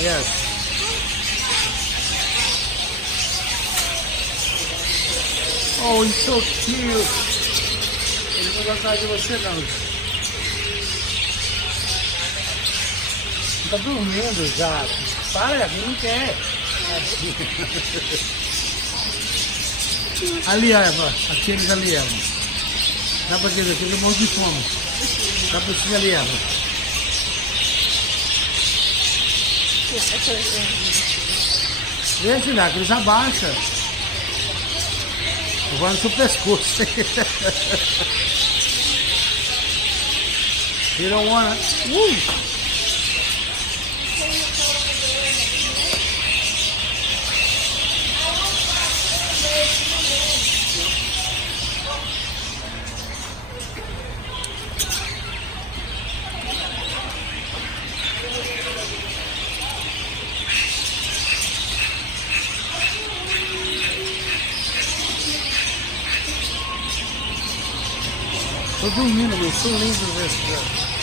Yes. Oh, he's so cute. Ele não vai atrás de você não. Tá dormindo já. Para, ele não quer. Ali, Eva. Aqueles ali, Eva. Dá pra aqueles aqui, um monte de fome. Dá pra esses ali, Eva. Esse, né? Eles abaixam. Vai no seu pescoço. You don't wanna. Tô dormindo, meu. São lindos esses.